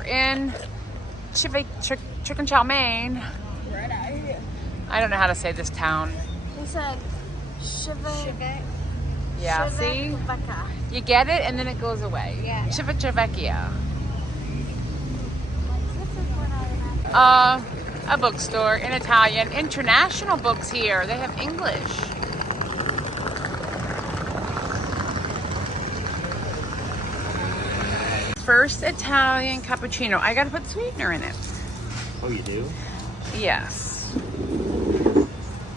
We're in Chicken Chow Mein. I don't know how to say this town. He said Shivek. Yeah, see? You get it and then it goes away. Yeah. Civitavecchia. A bookstore in Italian. International books here. They have English. First Italian cappuccino. I gotta put sweetener in it. Oh, you do? Yes.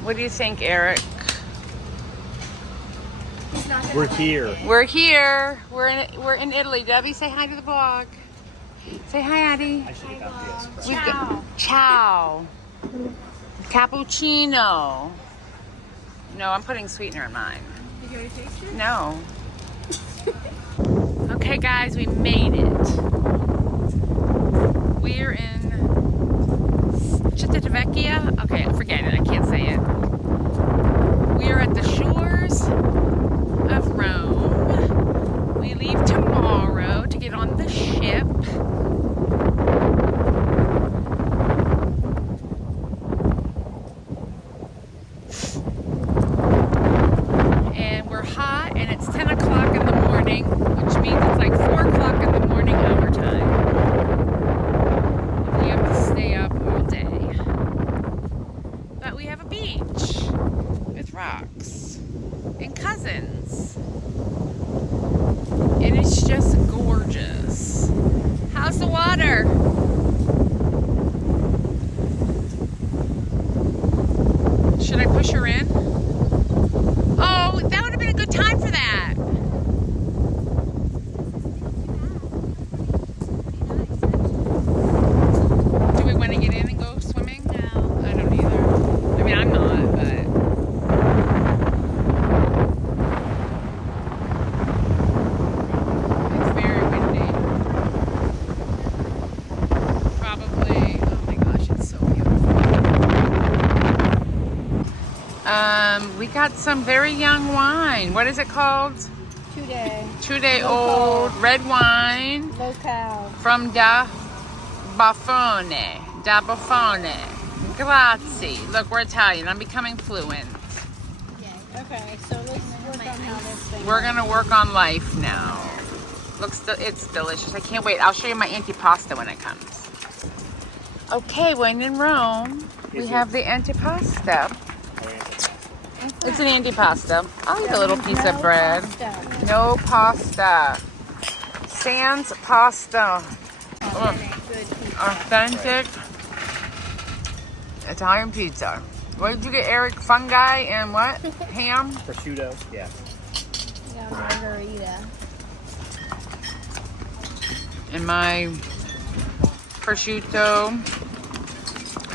What do you think, Eric? We're here. We're here. We're in Italy. Debbie, say hi to the vlog. Say hi, Addie. I should have got this. We've got ciao. Cappuccino. No, I'm putting sweetener in mine. Did you already taste it? No. Okay, guys, we made it. We're in Civitavecchia. Okay, forget it. I can't say it. We're at the shores of Rome. We leave tomorrow to get on the ship. And we're hot, and it's 10 o'clock in the morning, which means it's like 4 o'clock in the morning our time. And we have to stay up all day. But we have a beach with rocks and cousins. And it's just gorgeous. How's the water? Should I push her in? Oh, that would have been a good time for that. Do we want to get in and go swimming? No. I don't either. I mean, I'm not, but... It's very windy. Probably, oh my gosh, it's so beautiful. We got some very young wine. What is it called? 2-day. 2-day-old red wine Local. from Da Buffone. Da Buffone. Grazie. Look, we're Italian. I'm becoming fluent. Okay, so let's work on how this thing. We're gonna work on life now. It's delicious. I can't wait. I'll show you my antipasta when it comes. Okay, when in Rome, we have the antipasta. It's an antipasta. I'll eat a little piece of bread. No pasta. Sans pasta. Authentic Italian pizza. What did you get, Eric? Fungi and what? Ham? Prosciutto. Yeah. Yeah, margarita. And my prosciutto.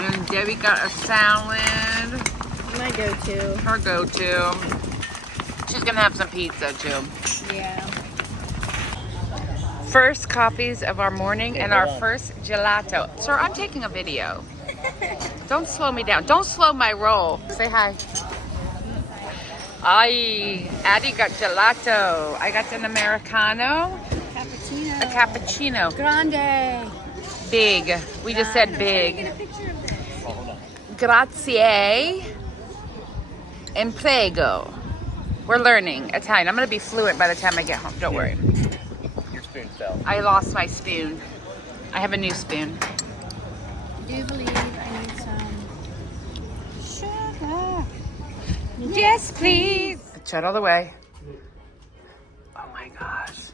And Debbie got a salad. My go-to. Her go-to. She's gonna have some pizza too. Yeah. First coffees of our morning and our first gelato. Sir, I'm taking a video. Don't slow me down. Don't slow my roll. Say hi. Aye, Addie got gelato. I got an Americano. Cappuccino. A cappuccino. Grande. Big. We just said big. Get a picture of this. Oh, hold on. Grazie. And prego. We're learning Italian. I'm going to be fluent by the time I get home. Don't worry. Your spoon fell. I lost my spoon. I have a new spoon. Do you believe I need some sugar? Yes, please. Shut all the way. Oh my gosh.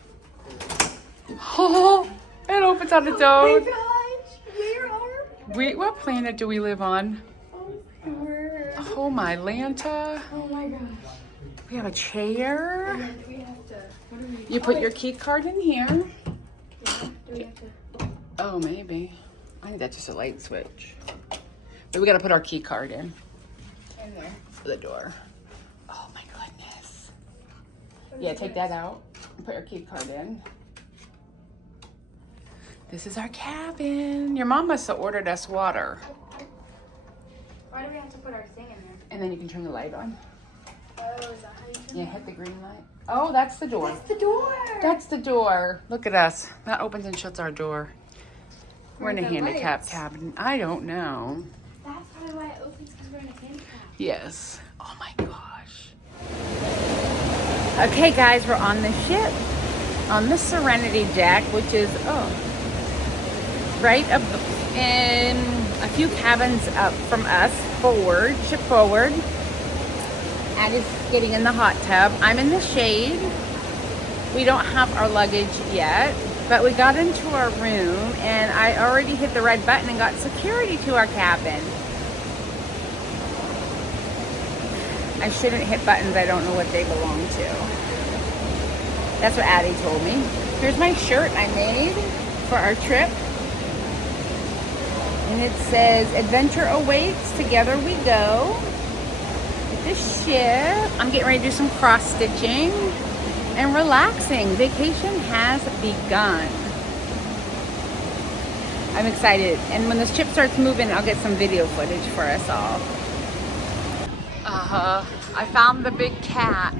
Oh, it opens on its own. Where are What planet do we live on? we? Oh my Lanta. Oh my gosh. We have a chair. Do we have to? What do we? You put your key card in here. Yeah. Do we have to? Oh, maybe. I think that's just a light switch. But we gotta put our key card in In there. for the door. Oh my goodness. Yeah, take that out and put your key card in. This is our cabin. Your mom must have ordered us water. Why do we have to put our thing in there? And then you can turn the light on. Oh, is that how you turn Yeah, hit the green light. Oh, that's the door. That's the door. That's the door. Look at us. That opens and shuts our door. We're in a the handicap lights. cabin. I don't know. That's probably why it opens, because we're in a handicap. Yes. Oh my gosh. Okay, guys, we're on the ship. On the Serenity deck, which is, right up in a few cabins up from us, forward, ship forward. Addie's getting in the hot tub. I'm in the shade. We don't have our luggage yet, but we got into our room and I already hit the red button and got security to our cabin. I shouldn't hit buttons I don't know what they belong to. That's what Addie told me. Here's my shirt I made for our trip. And it says, "Adventure awaits, together we go." With this ship, I'm getting ready to do some cross stitching and relaxing. Vacation has begun. I'm excited. And when the ship starts moving, I'll get some video footage for us all. I found the big cat.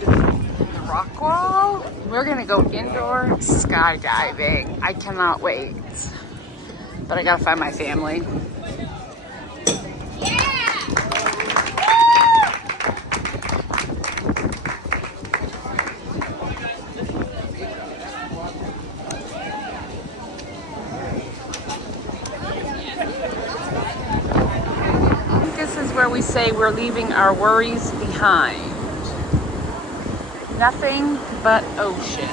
The rock wall. We're gonna go indoor skydiving. I cannot wait. But I gotta find my family. This is where we say we're leaving our worries behind. Nothing but ocean.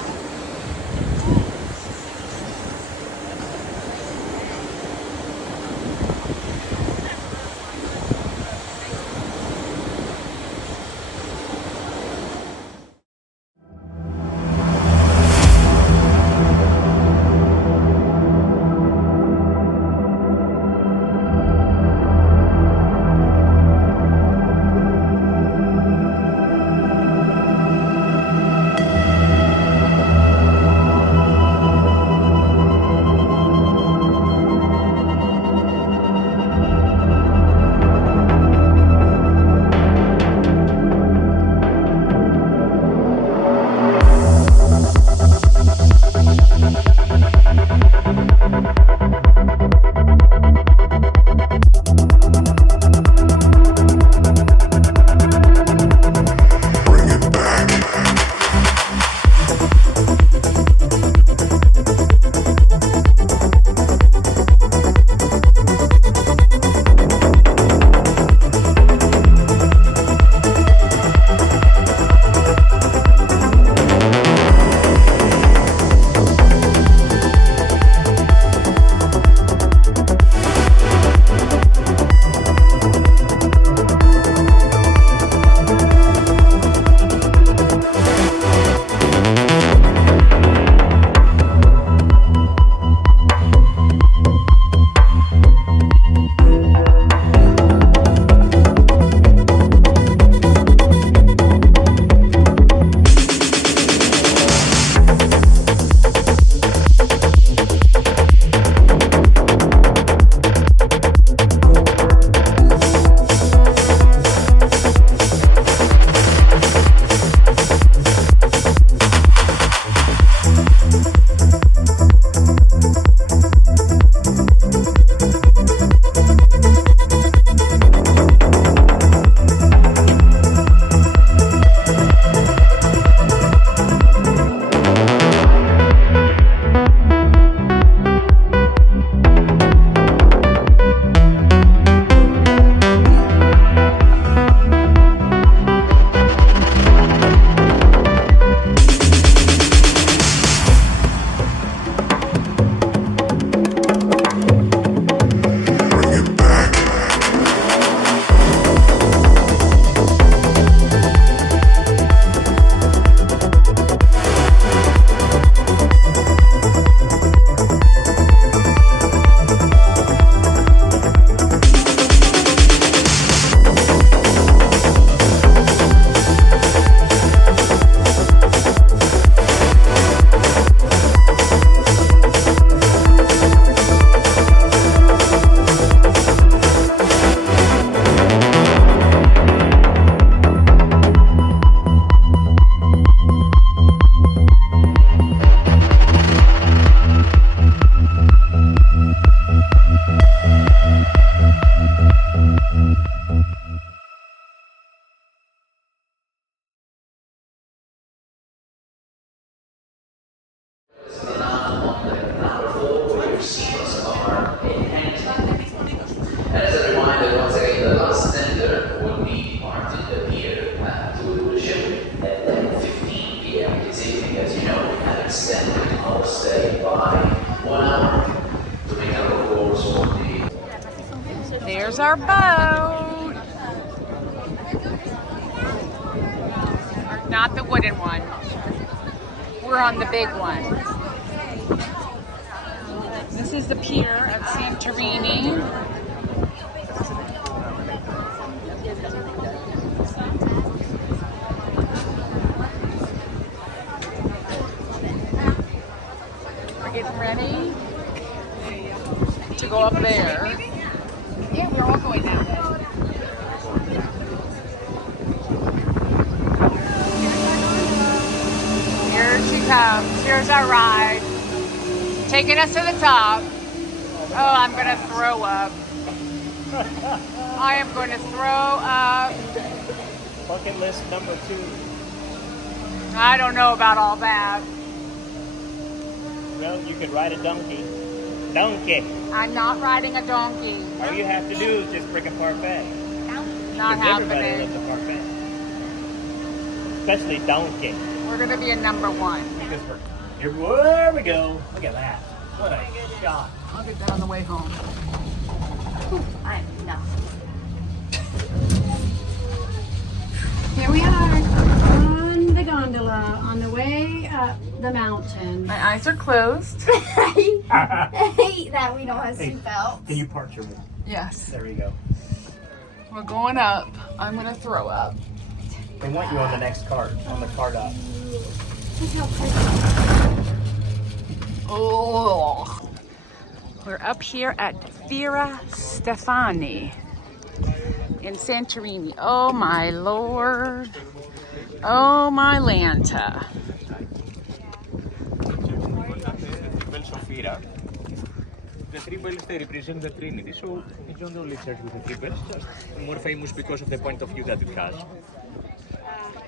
There's our boat. Not the wooden one. We're on the big one. This is the pier at Santorini. We're getting ready to go up there. Yeah, we're all going that way. Here she comes. Here's our ride. Taking us to the top. Oh, I'm going to throw up. I am going to throw up. Bucket list number 2. I don't know about all that. Well, you could ride a donkey. Donkey! I'm not riding a donkey. All you have to do is just bring a parfait. Not Everybody happening. loves a parfait. Especially donkey. We're going to be a number 1. Because there we go. Look at that. What a shot. I'll get that on the way home. I'm not. Here we are on the gondola on the way up the mountain. My eyes are closed. I hate that we don't have seatbelts. Can you park your Yes. There you go. We're going up. I'm going to throw up. They want you on the next cart, on the cart up. Look how pretty. Oh. We're up here at Fiera Stefani in Santorini. Oh my Lord. Oh my Lanta. The three bells, they represent the Trinity, so it's not only church with the three bells, just more famous because of the point of view that it has.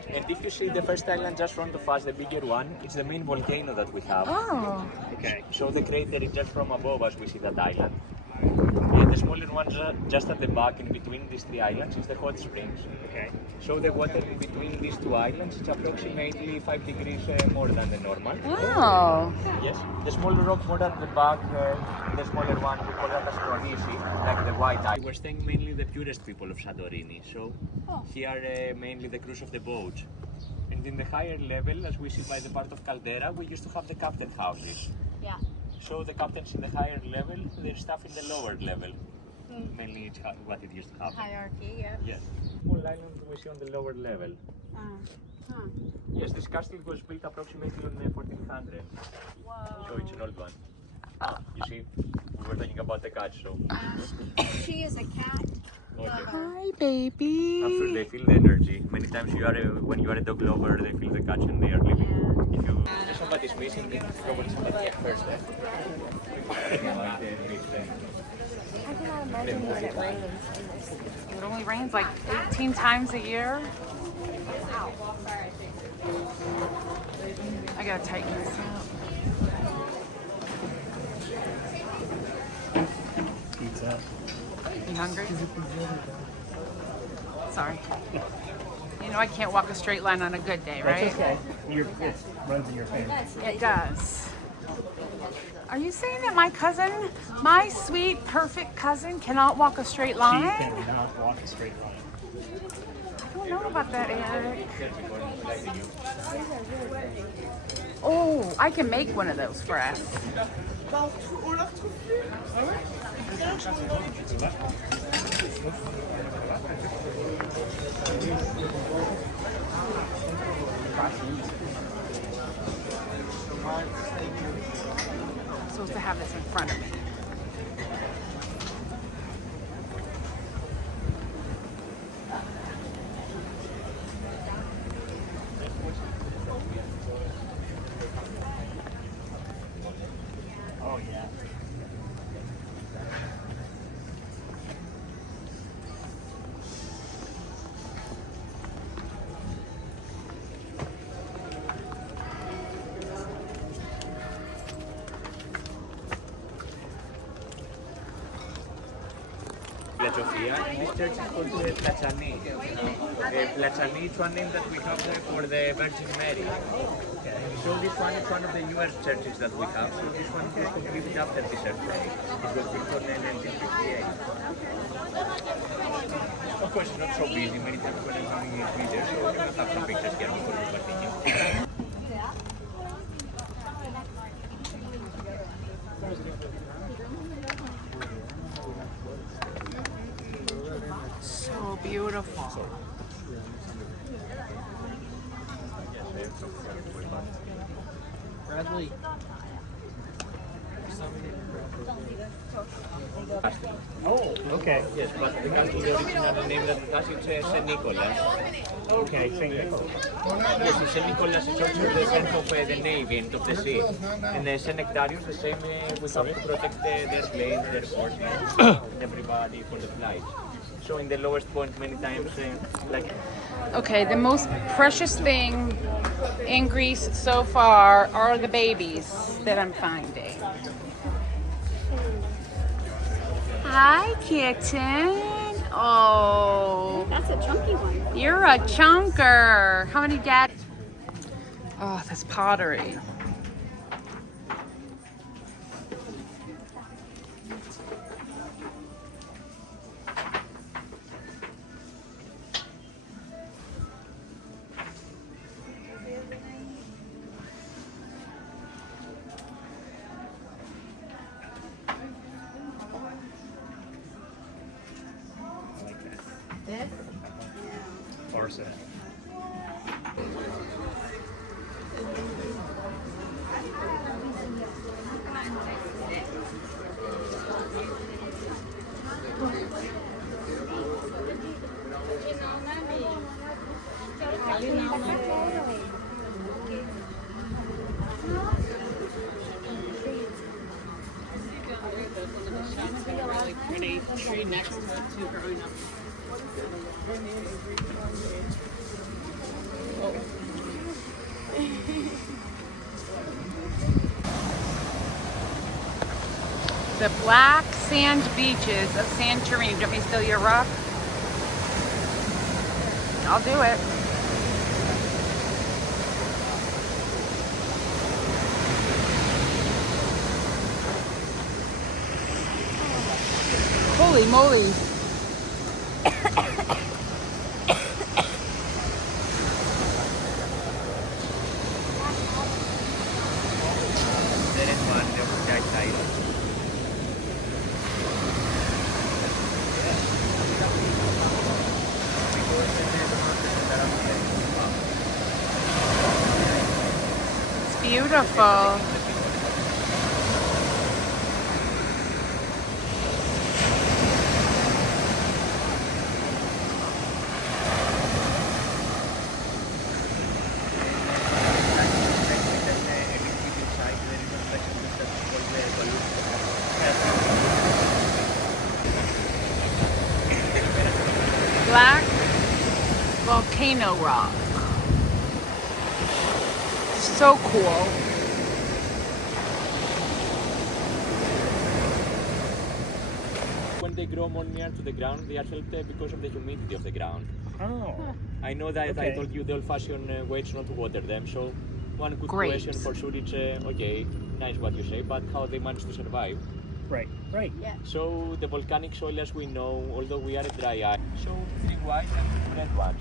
And if you see the first island just front of us, the bigger one, it's the main volcano that we have. Oh. Okay. So the crater is just from above as we see that island. And the smaller one just at the back in between these 3 islands is the hot springs. Okay. So the water in between these 2 islands is approximately 5 degrees more than the normal. Oh. Yes. The smaller rock more at the back, the smaller one, we call that as Kronisi, like the white eye. We're staying mainly the purest people of Santorini. So here mainly the crews of the boats. And in the higher level, as we see by the part of Caldera, we used to have the captain houses. Yeah. So the captains in the higher level, their staff in the lower level. Mainly it's what it used to happen. Hierarchy, yeah. Yes. Small island we see on the lower level. Yes, this castle was built approximately in 1400. Whoa. So it's an old one. You see, we were talking about the cat, so. She is a cat. Okay. Hi, baby. I'm sure they feel the energy. Many times when you are a dog lover, they feel the catch and they are living. If somebody's missing, then probably somebody at first. I cannot imagine when it rains. It only rains like 18 times a year. I gotta tighten this up. Pizza. You hungry? Sorry. You know I can't walk a straight line on a good day, right? That's okay. It runs in your family. It does. Are you saying that my cousin, my sweet, perfect cousin, cannot walk a straight She line? cannot walk a straight line. I don't know about that, Eric. Oh, I can make one of those for us. I'm supposed to have this in front of me. Oh yeah. Sofia. This church is called Platsani. Platsani is one name that we have for the Virgin Mary. So this one is one of the newer churches that we have. So this one was completed after this earthquake. It was built in 1958. Of course, it's not so busy. Many times when I'm coming in video, so we will have some pictures here before we continue. So beautiful. Bradley. Oh, okay. Yes, but the castle, the original name that it has, it's St. Nicholas. Okay, St. Nicholas. Yes, St. Nicholas is also the center of the navy and of the sea. And St. Nectarius, the same, we have to protect their planes, their ports, and everybody for the flight. So in the lowest point many times, like... Okay, the most precious thing in Greece so far are the babies that I'm finding. Hi, kitten. Oh, That's a chunky one. you're a chunker. How many dad? Oh, this pottery. This? Porcelain. Pretty tree next to it too, growing up. The black sand beaches of Santorini. Do you want me to steal your rock? I'll do it. Holy moly. There is one, the right side. It's beautiful. Black volcano rock. So cool. When they grow more near to the ground, they are helped because of the humidity of the ground. Oh. I know that I Okay. told you the old-fashioned way is not to water them, so one good Great. question for sure is, okay, nice what you say, but how they manage to survive. Right, right. Yeah. So the volcanic soil, as we know, although we are a dry island, so 3 white and 2 red ones.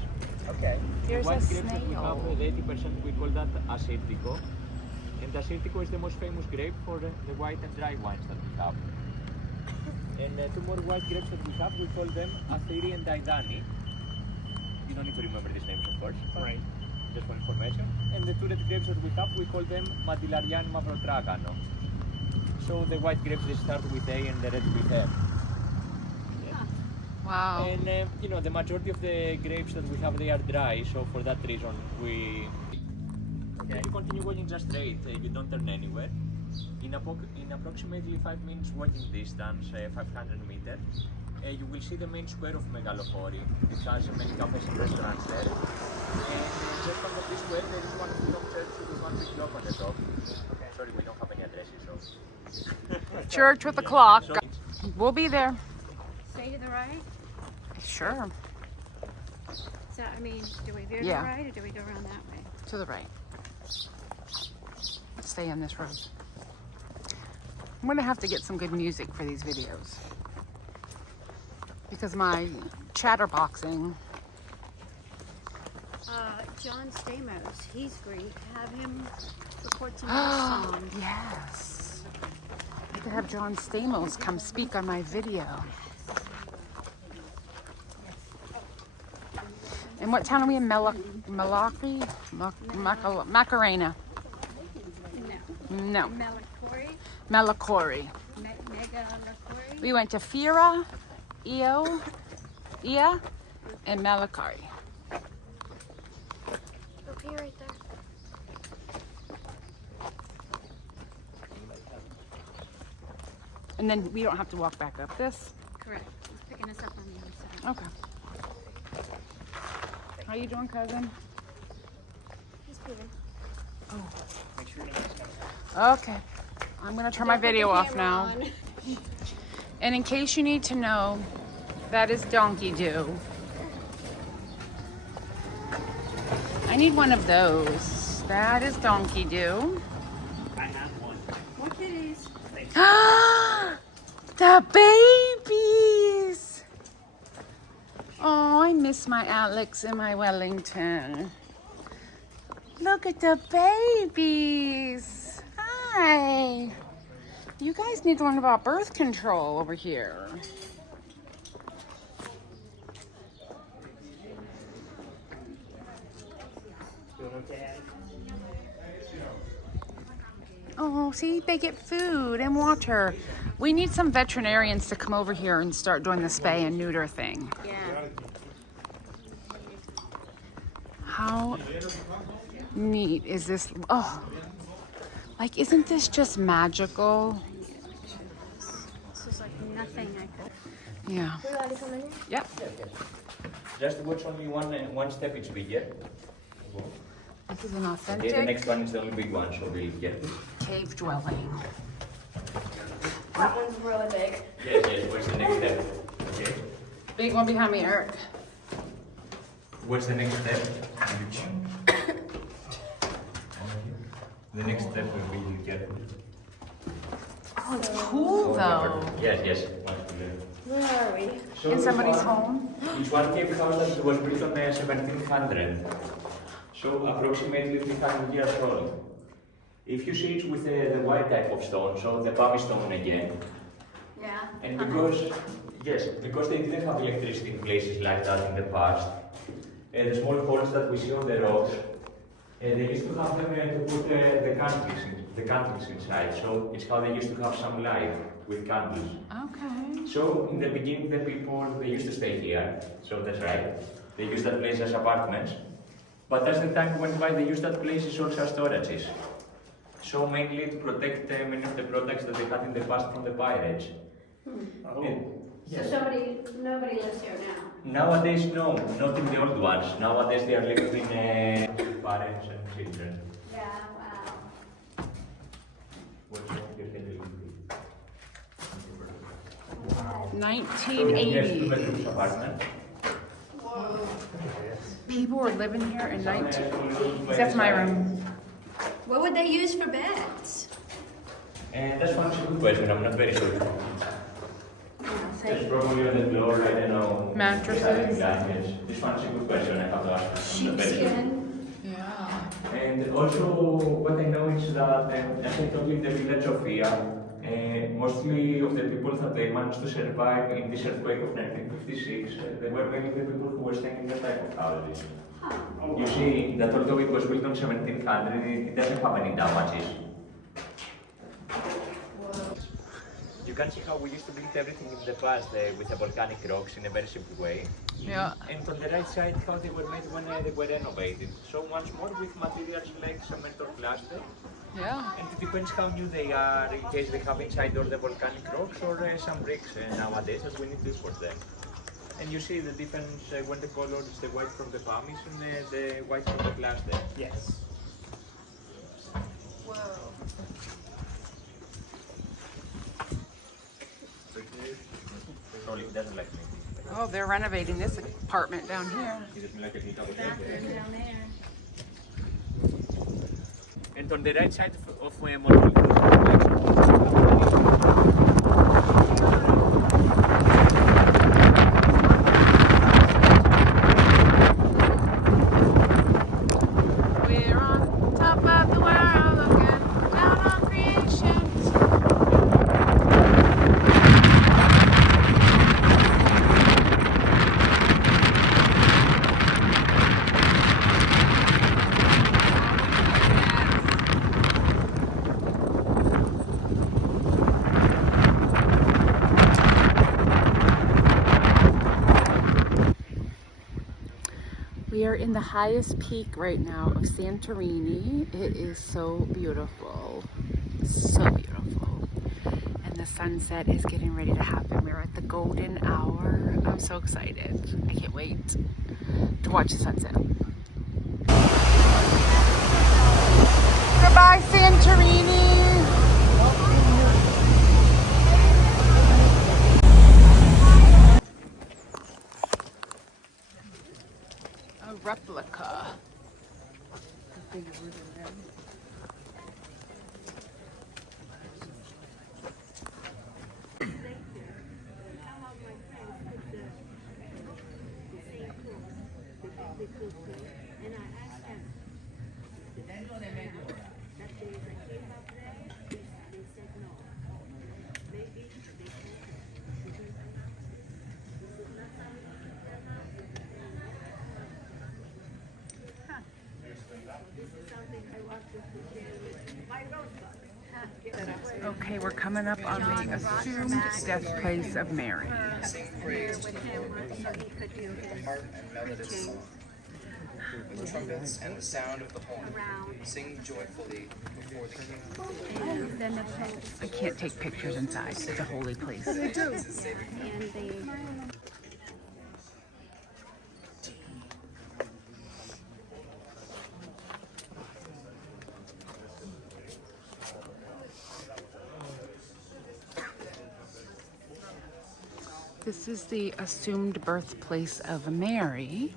Okay. There's White a grapes that we have, snail. 80% we call that Assyrtiko. And Assyrtiko is the most famous grape for the white and dry wines that we have. And 2 more white grapes that we have, we call them Athiri and Daidani. You don't need to remember these names, of course. Right. Just for information. And the 2 red grapes that we have, we call them Madilarian Mavrotragano. So the white grapes, they start with A and the red with F. Wow. And you know, the majority of the grapes that we have, they are dry, so for that reason we... Okay. If you continue walking just straight, you don't turn anywhere. In approximately 5 minutes walking distance, 500 meters, you will see the main square of Megalophori. It has many cafes and restaurants there. And just on the square, there is one big church with one big clock on the top. Okay. Sorry, we don't have any addresses, so... Church with a clock. So, We'll be there. Stay to the right. right? Sure. So, I mean, do we veer to Yeah. the right or do we go around that way? To the right. Stay on this road. I'm gonna have to get some good music for these videos because my chatterboxing. John Stamos, he's Greek. Have him record some songs. Yes. I could have John Stamos come speak on my video. And what town are we in? Malachi? Macarena. No. No. Melancholy? Malakori. Megalachori? We went to Fira, Io, Ia, and Malakari. Up here, right there. And then we don't have to walk back up this. Correct. He's picking us up on the other side. Okay. How you doing, cousin? He's good. Make sure you don't discuss. Okay. I'm gonna turn my video off now. And in case you need to know, that is Donkey Doo. I need one of those. That is Donkey Doo. I have one. More kitties. The babies! Oh, I miss my Alex and my Wellington. Look at the babies. Hi. You guys need to learn about birth control over here. Doing okay? Oh, see, they get food and water. We need some veterinarians to come over here and start doing the spay and neuter thing. Yeah. How neat is this? Oh, like, isn't this just magical? This is like nothing I could. Yeah. Yep. Just watch only one step, it's bigger. This is an Okay, the authentic next one is the only big one, so we'll get it. cave dwelling. That one's really big. Yes, what's the next step? Okay. Big one behind me, Eric. What's the next step? The next step will be get. Oh, it's cool though. Yes. Where are we? So In somebody's home. It's one cave house that was built on 1700. So approximately 300 years old. If you see it with the white type of stone, so the pumice stone again, Yeah. and because they didn't have electricity in places like that in the past, the small holes that we see on the rocks, they used to have them to put the candles inside. So it's how they used to have some light with candles. Okay. So in the beginning, the people they used to stay here. So that's right. They used that place as apartments. But as the time went by, they used that place also as storages. So mainly to protect many of the products that they had in the past from the pirates. Oh. So nobody lives here now. Nowadays, no, not in the old ones. Nowadays, they are living in with parents and children. Yeah, wow. What's your head? 1980. Yes, 2 bedrooms apartment. People were living here in 19. Except my room. What would they use for beds? And that's one good question. I'm not very sure. That's probably on the floor. I don't know. Mattresses. Blankets. This one's a good question. I have to ask. I'm not very sure. Sheepskin. Yeah. And also, what I know is that, as I told you, in the village of Ia, mostly of the people that they managed to survive in this earthquake of 1956, they were mainly the people who were staying in that type of houses. You see that although it was built on 1700, it doesn't have any damages. You can see how we used to build everything in the past with the volcanic rocks in a very simple way. Yeah. And on the right side, how they were made when they were renovated. So once more with materials like cement or plaster. Yeah. And it depends how new they are, in case they have inside all the volcanic rocks or some bricks nowadays as we need to for them. And you see the difference when the color is the white from the pumice and the white from the plaster. Yes. Whoa. Sorry, it doesn't like me. Oh, they're renovating this apartment down here. And on the right side of Montreal. We're on top of the world looking down on creation. We are in the highest peak right now of Santorini. It is so beautiful. So beautiful. And the sunset is getting ready to happen. We're at the golden hour. I'm so excited. I can't wait to watch the sunset. Goodbye, Santorini. A replica. Okay, we're coming up on the assumed death place of Mary. The trumpets and the sound of the horn. Sing joyfully before the king. I can't take pictures inside. It's a holy place. This is the assumed birthplace of Mary.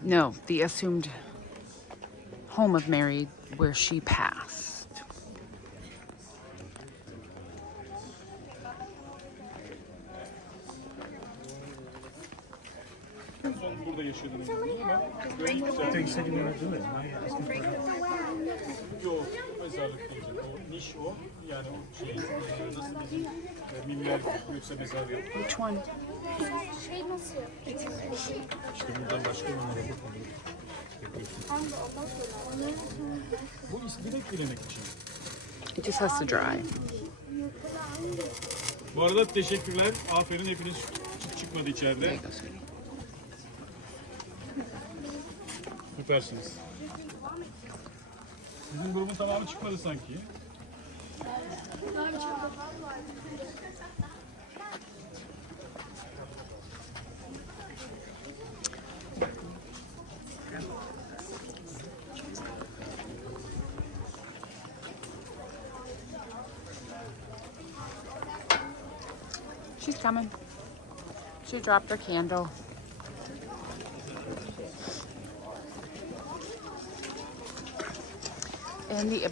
No, the assumed home of Mary where she passed. Burada yaşadığını bilmiyorum ama zaten istediğim öyle değil mi? Yok, mezarlık değil. O niş o. Yani o şey, nasıl diyeyim, mimler yoksa mezar yok. Which one? İşte buradan başka bir numara bakalım. Bu direkt bilemek için. It just has to dry. Bu arada teşekkürler. Aferin, hepiniz çıkmadı There içeride. you go, sweetie. Süpersiniz. Bizim grubun tamamı çıkmadı sanki. She's coming. She dropped her candle. And the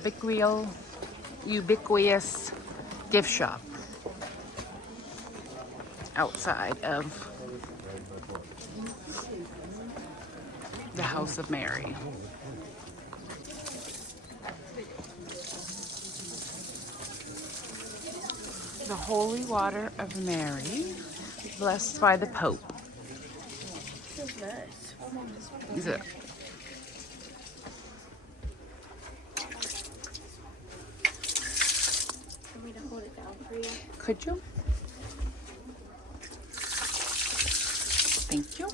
ubiquitous gift shop outside of the House of Mary. The holy water of Mary, blessed by the Pope. Is it? Want me to hold it down for you? Could you? Thank you.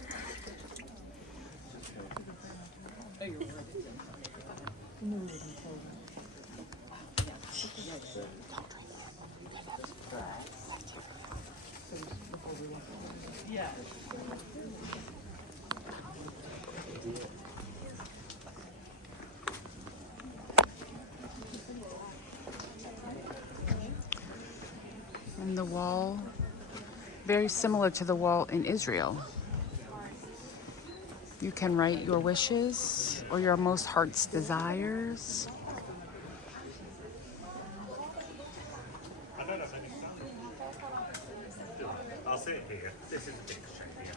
And the wall very similar to the wall in Israel. You can write your wishes or your most heart's desires. I'll say it here. This is a picture here.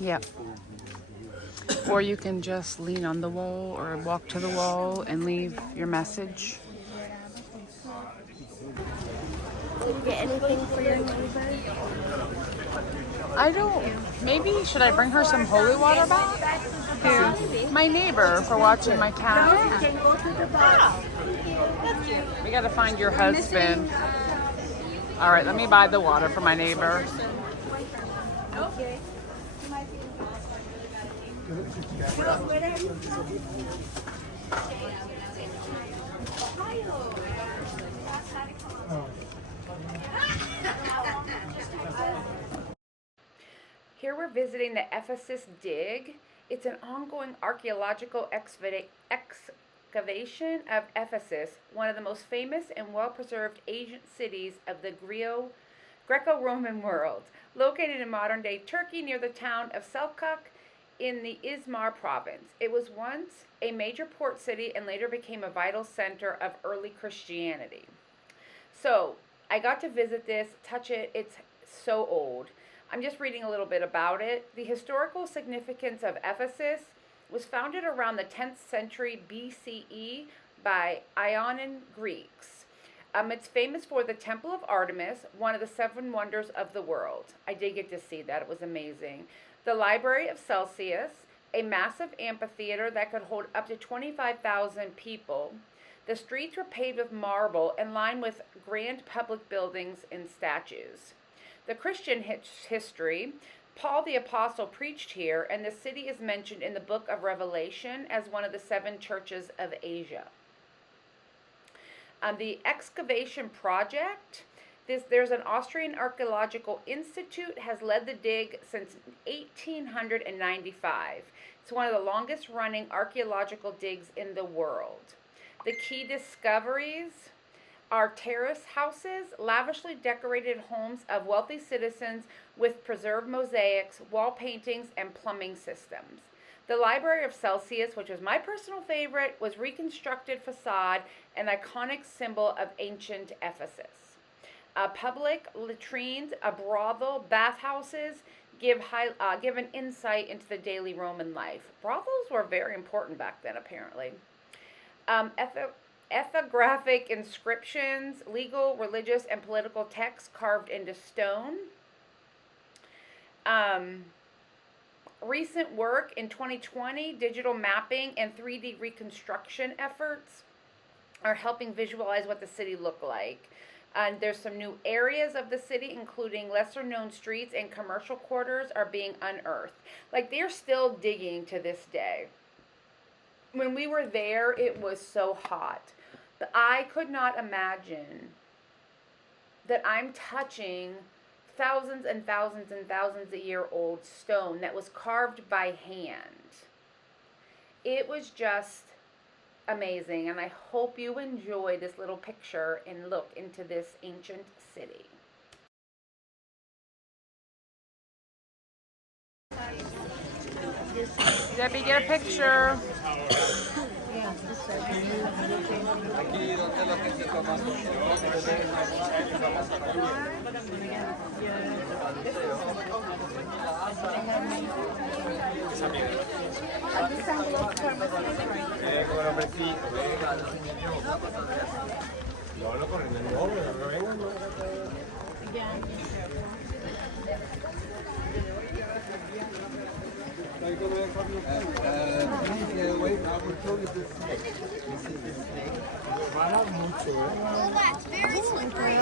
Yep. Or you can just lean on the wall or walk to the wall and leave your message. Did you get anything for your neighbor? I don't. Maybe should I bring her some holy water back? My neighbor for watching my cat. You can go to the bar. We gotta find your husband. All right, let me buy the water for my neighbor. Okay. Here we're visiting the Ephesus dig. It's an ongoing archaeological excavation of Ephesus, one of the most famous and well-preserved ancient cities of the Greco-Roman world, located in modern-day Turkey near the town of Celsus in the Izmir province. It was once a major port city and later became a vital center of early Christianity. So I got to visit this, touch it. It's so old. I'm just reading a little bit about it. The historical significance of Ephesus was founded around the 10th century BCE by Ionian Greeks. It's famous for the Temple of Artemis, one of the 7 wonders of the world. I did get to see that. It was amazing. The Library of Celsus, a massive amphitheater that could hold up to 25,000 people. The streets were paved with marble and lined with grand public buildings and statues. The Christian history, Paul the Apostle preached here, and the city is mentioned in the book of Revelation as one of the 7 churches of Asia. The excavation project, there's an Austrian archaeological institute, has led the dig since 1895. It's one of the longest running archaeological digs in the world. The key discoveries are terrace houses, lavishly decorated homes of wealthy citizens with preserved mosaics, wall paintings, and plumbing systems. The Library of Celsus, which was my personal favorite, was reconstructed facade, an iconic symbol of ancient Ephesus. Public latrines, a brothel, bathhouses give an insight into the daily Roman life. Brothels were very important back then, apparently. Ethnographic inscriptions, legal, religious, and political texts carved into stone. Recent work in 2020, digital mapping and 3D reconstruction efforts are helping visualize what the city looked like. There's some new areas of the city, including lesser known streets and commercial quarters, are being unearthed. Like, they're still digging to this day. When we were there, it was so hot. But I could not imagine that I'm touching thousands and thousands and thousands a year old stone that was carved by hand. It was just amazing, and I hope you enjoy this little picture and look into this ancient city. Debbie, get a picture. Well, that's very slippery.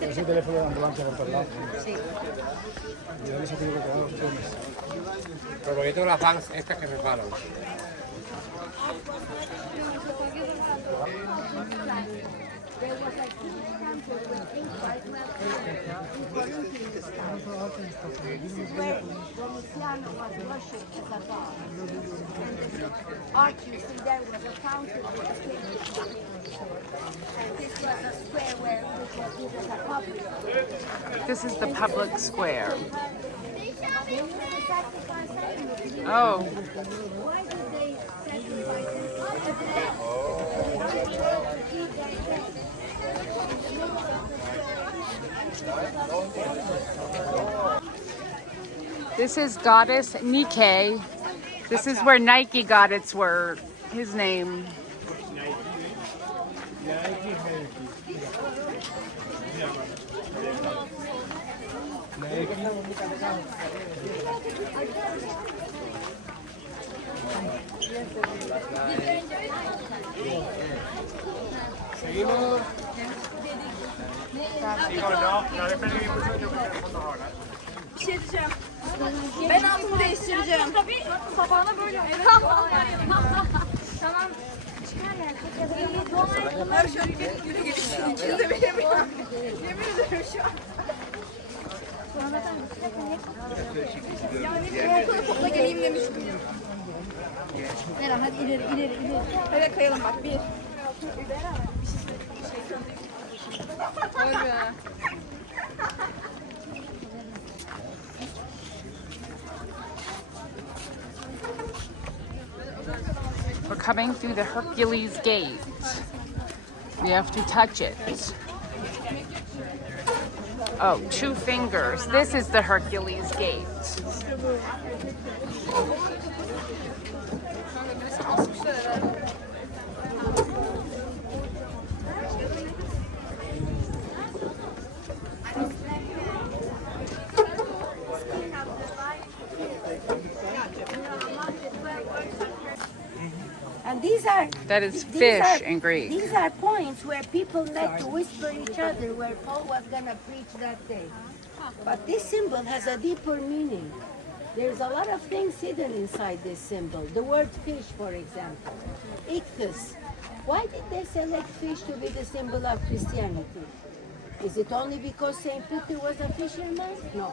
Ese teléfono de ambulancia por todos lados. ¿Y dónde se tiene que quedar los trenes? Pero porque tengo las vans estas que me paran. There was like this temple with things right now in Corinthians time. This is where Domitiano was worshipped as a god. And the arch you see there was a fountain with a king. And this was a square where it was used as a public. This is the public square. They used to sacrifice animals. Oh, Why did they sacrifice this is goddess Nike. This is where Nike got its word, his name. Seguimos. Bir şey diyeceğim. Ben altımı değiştireceğim. Tabii. Papağana böyle. Tamam. Bunlar şöyle yürü gelişiyor. İçinde benim ya. Yemin ederim şu an. Yani topla geleyim demiştim. Vera hadi ileri. Evet kayalım bak. Bir. We're coming through the Hercules Gate. We have to touch it. Oh, 2 fingers. This is the Hercules Gate. And these are That is these fish are- in Greek. These are points where people met to whisper each other where Paul was gonna preach that day. But this symbol has a deeper meaning. There's a lot of things hidden inside this symbol. The word fish, for example. Ichthus. Why did they select fish to be the symbol of Christianity? Is it only because St. Peter was a fisherman? No.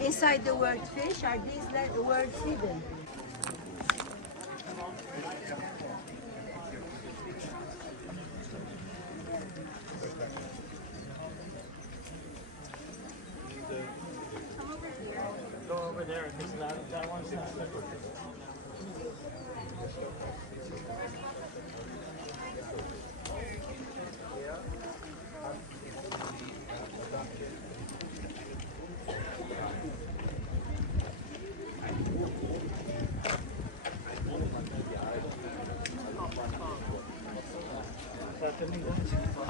Inside the word fish are these words hidden. Go over there because that one's not slippery.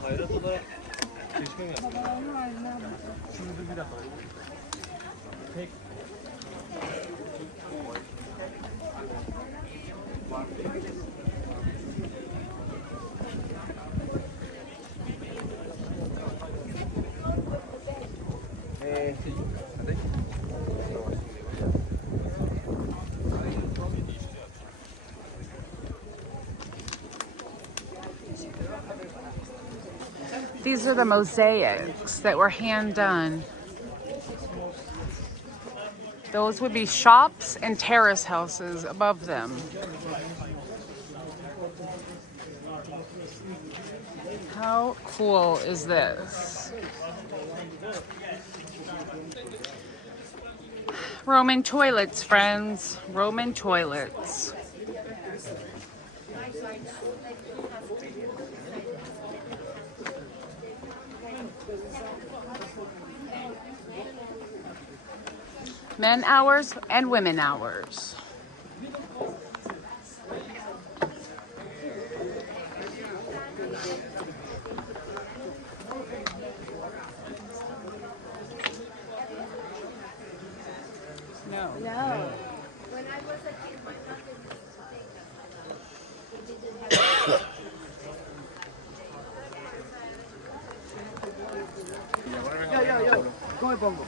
Hayret olarak keşke mi yaptın? Şunu dur bir dakika. Tek. These are the mosaics that were hand done. Those would be shops and terrace houses above them. How cool is this? Roman toilets, friends. Roman toilets. Men hours and women hours. No. No. When I was a kid, my mother used to take us. ¿Cómo me pongo?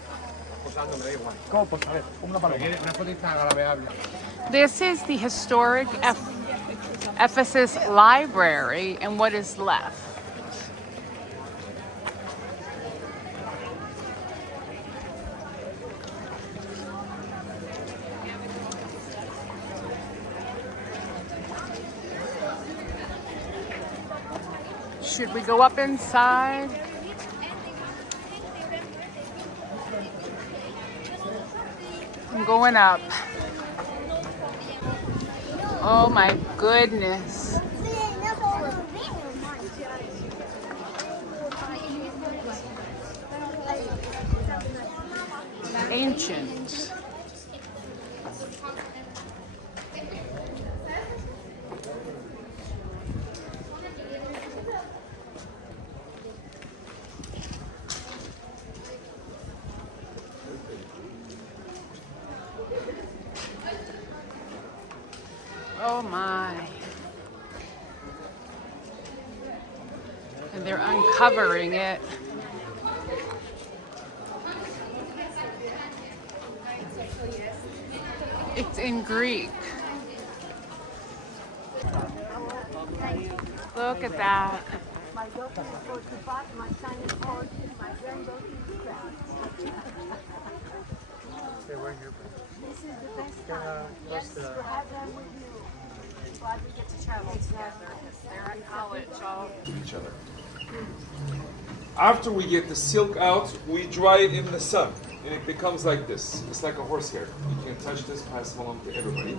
Posando, me da igual. ¿Cómo posa? A ver, una paloma. Una fotita agradable. This is the historic Ephesus library and what is left. Should we go up inside? I'm going up. Oh my goodness. Ancient. Oh my. And they're uncovering it. It's in Greek. Look at that. My daughter is 45, my son is 40, my granddaughter is 12. This is the best time. Yes, to have them with you. Glad we get to travel together. They're in college. Each other. After we get the silk out, we dry it in the sun, and it becomes like this. It's like a horsehair. You can touch this, pass it along to everybody.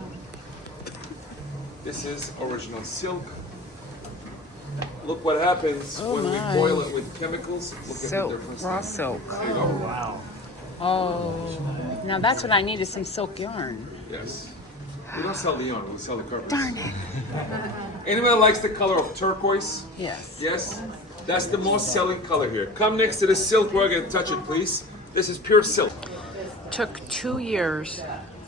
This is original silk. Look what happens when we boil it with chemicals. Look at the difference. Raw silk. There you go. Wow. Oh, now that's what I need is some silk yarn. Yes. We don't sell the yarn, we sell the carpets. Darn it. Anyone likes the color of turquoise? Yes. Yes? That's the most selling color here. Come next to the silk rug and touch it, please. This is pure silk. Took 2 years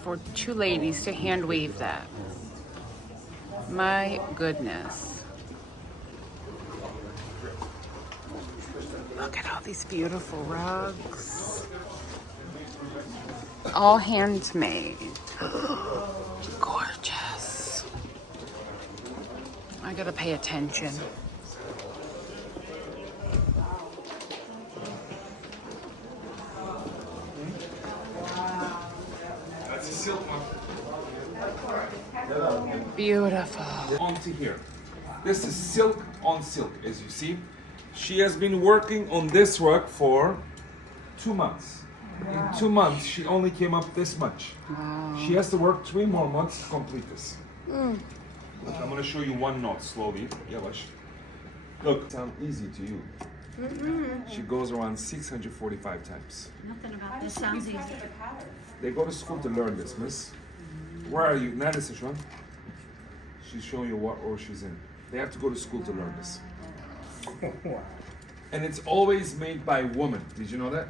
for 2 ladies to hand weave that. My goodness. Look at all these beautiful rugs. All handmade. Gorgeous. I gotta pay attention. That's a silk one. Beautiful. Onto here. This is silk on silk, as you see. She has been working on this rug for 2 months. In 2 months, she only came up this much. Wow. She has to work 3 more months to complete this. Look, I'm going to show you one knot slowly. Yavaş. Look, it sounds easy to you. She goes around 645 times. Nothing about this sounds easy. They go to school to learn this, miss. Where are you? Neredesin şu an? She's showing you what row she's in. They have to go to school to learn this. And it's always made by women. Did you know that?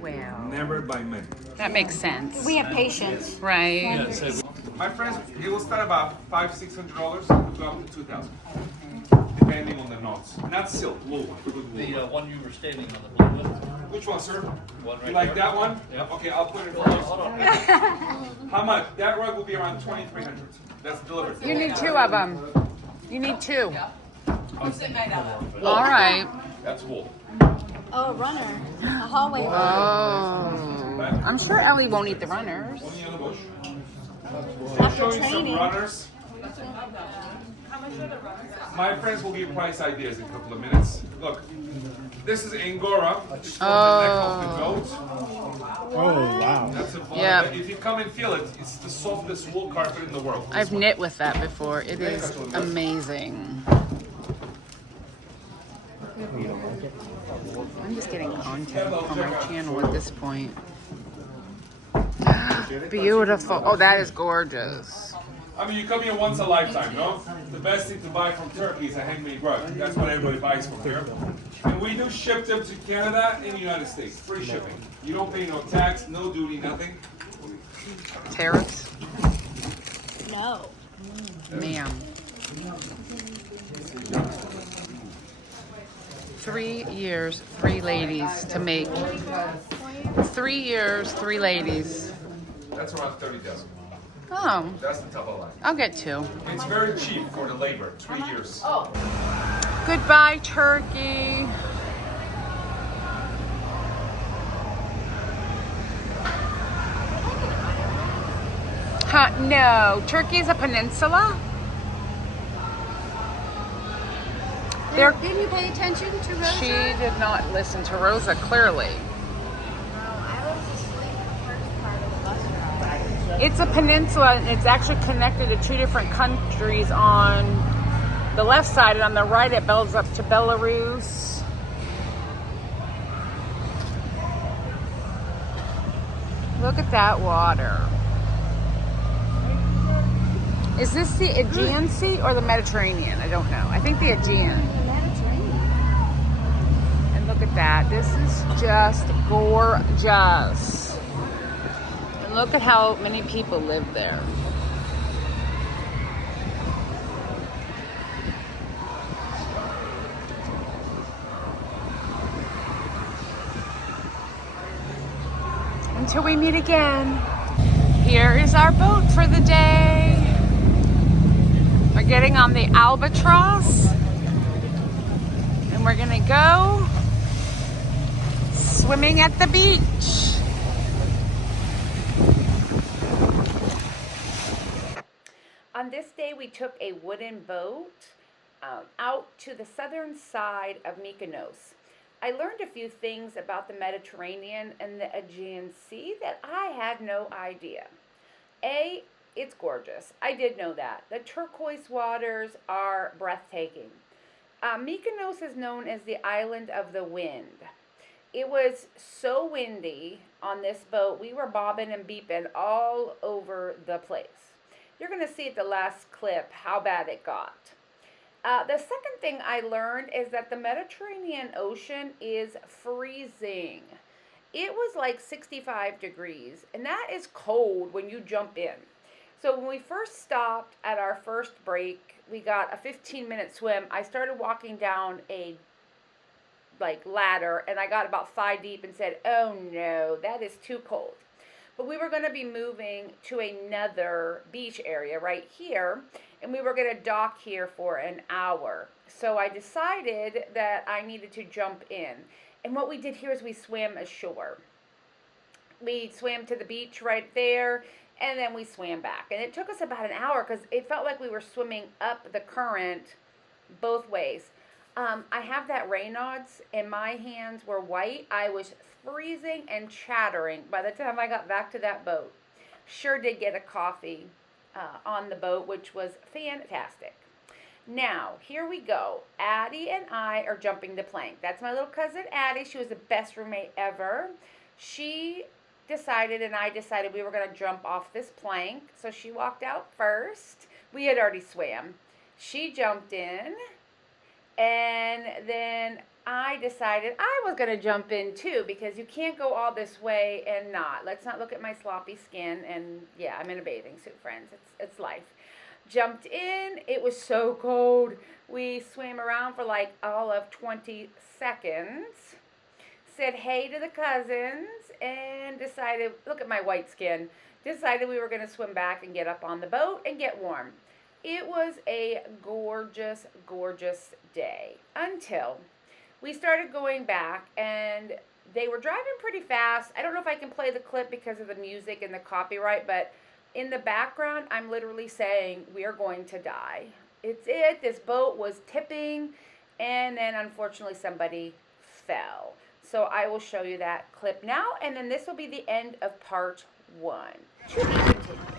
Wow. Never by men. That makes sense. We have patience. Right. My friends, it will start about $500-600 to go up to $2,000, depending on the knots. Not silk, wool one. The one you were standing on the blue with. Which one, sir? One right You like there. that one? Yep. Okay, I'll put it Hold on, first. hold on. How much? That rug will be around $2,300. That's delivered. You need 2 of them. You need 2. All right. That's wool. Oh, runner. A hallway runner. Oh. I'm sure Ellie won't eat the runners. Only on the bush. After Show you some training. runners. My friends will give price ideas in a couple of minutes. Look, this is Angora. It's from the neck of the goat. Oh, wow. That's a bone. Yeah. If you come and feel it, it's the softest wool carpet in the world. I've knit with that before. It is amazing. I'm just getting content on my channel at this point. Beautiful. Oh, that is gorgeous. I mean, you come here once a lifetime, no? The best thing to buy from Turkey is a handmade rug. That's what everybody buys from here. And we do ship them to Canada and the United States. Free shipping. You don't pay no tax, no duty, nothing. Tariffs? No. Ma'am. 3 years, 3 ladies to make. 3 years, 3 ladies. That's around 30,000. Oh, That's the top of line. I'll get 2. It's very cheap for the labor. 3 years. Goodbye, Turkey. No, Turkey's a peninsula. There, Didn't you pay attention to Rosa? she did not listen to Rosa, clearly. I was asleep the first part of the bus ride. It's a peninsula, and it's actually connected to two different countries on the left side, and on the right it builds up to Belarus. Look at that water. Is this the Aegean Sea or the Mediterranean? I don't know. I think the Aegean. And look at that. This is just gorgeous. And look at how many people live there. Until we meet again. Here is our boat for the day. We're getting on the Albatross. And we're gonna go swimming at the beach. On this day, we took a wooden boat out to the southern side of Mykonos. I learned a few things about the Mediterranean and the Aegean Sea that I had no idea. A, it's gorgeous. I did know that. The turquoise waters are breathtaking. Mykonos is known as the island of the wind. It was so windy on this boat, we were bobbing and beeping all over the place. You're going to see at the last clip how bad it got. The second thing I learned is that the Mediterranean Ocean is freezing. It was like 65 degrees, and that is cold when you jump in. So when we first stopped at our first break, we got a 15-minute swim. I started walking down a ladder, and I got about 5 deep and said, oh no, that is too cold. But we were going to be moving to another beach area right here, and we were going to dock here for an hour. So I decided that I needed to jump in. And what we did here is we swam ashore. We swam to the beach right there, and then we swam back. And it took us about an hour because it felt like we were swimming up the current both ways. I have that Raynaud's, and my hands were white. I was freezing and chattering by the time I got back to that boat. Sure did get a coffee on the boat, which was fantastic. Now, here we go. Addie and I are jumping the plank. That's my little cousin Addie. She was the best roommate ever. She decided and I decided we were going to jump off this plank. So she walked out first. We had already swam. She jumped in. And then I decided I was going to jump in too, because you can't go all this way and not. Let's not look at my sloppy skin. And yeah, I'm in a bathing suit, friends. It's life. Jumped in. It was so cold. We swam around for like all of 20 seconds. Said hey to the cousins and decided, look at my white skin, decided we were going to swim back and get up on the boat and get warm. It was a gorgeous, gorgeous day until we started going back, and they were driving pretty fast. I don't know if I can play the clip because of the music and the copyright, but in the background, I'm literally saying we are going to die. It's it. This boat was tipping, and then unfortunately somebody fell. So I will show you that clip now, and then this will be the end of part 1. To be continued.